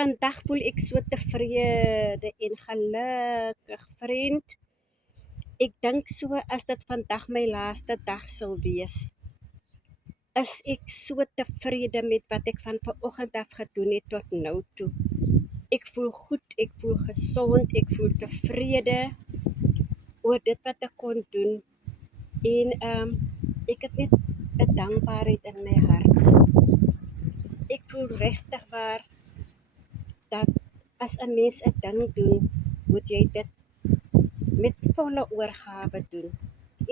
Vandag voel ek so tevrede en gelukkig, vriend. Ek dink so as dit vandag my laaste dag sal wees, is ek so tevrede met wat ek van vanoggend af gedoen het tot nou toe. Ek voel goed, ek voel gesond, ek voel tevrede oor dit wat ek kon doen. En ek het net 'n dankbaarheid in my hart. Ek voel regtig waar dat as 'n mens 'n ding doen, moet jy dit met volle oorgawe doen.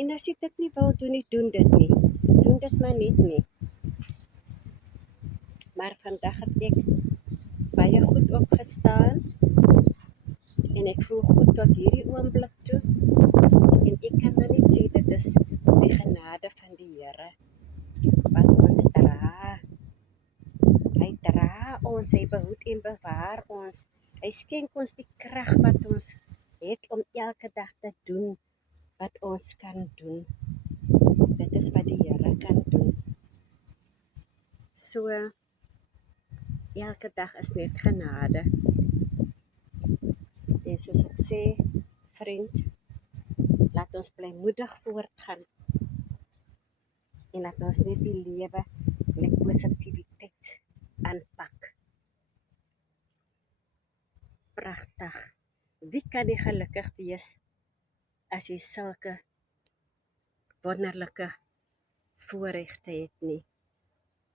En as jy dit nie wil doen nie, doen dit nie. Doen dit maar net nie. Maar vandag het ek baie goed opgestaan en ek voel goed tot hierdie oomblik toe. En ek kan maar net sê dit is die genade van die Here wat ons dra. Hy dra ons, hy behoed en bewaar ons. Hy skenk ons die krag wat ons het om elke dag te doen wat ons kan doen. Dit is wat die Here kan doen. So, elke dag is net genade. En soos ek sê, vriend, laat ons blymoedig voortgaan. En laat ons net die lewe met positiwiteit aanpak. Pragtig. Wie kan nie gelukkig wees as jy sulke wonderlike voorregte het nie?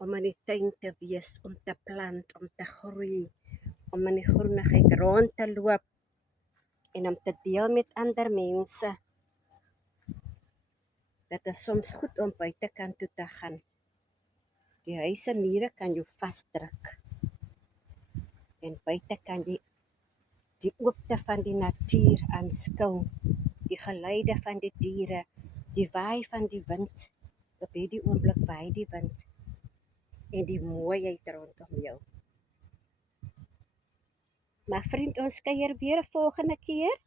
Om in die tuin te wees, om te plant, om te groei, om in die groenigheid rond te loop en om te deel met ander mense. Dit is soms goed om buitekant toe te gaan. Die huis en mure kan jou vasdruk. En buite kan jy die oopte van die natuur aanskou, die geluide van die diere, die waai van die wind. Op hierdie oomblik waai die wind en die mooiheid rondom jou. Maar vriend, ons kuier weer 'n volgende keer.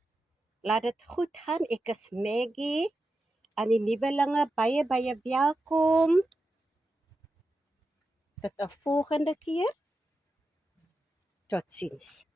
Laat dit goed gaan. Ek is Maggie. Aan die nuwelinge baie welkom. Tot 'n volgende keer. Totsiens.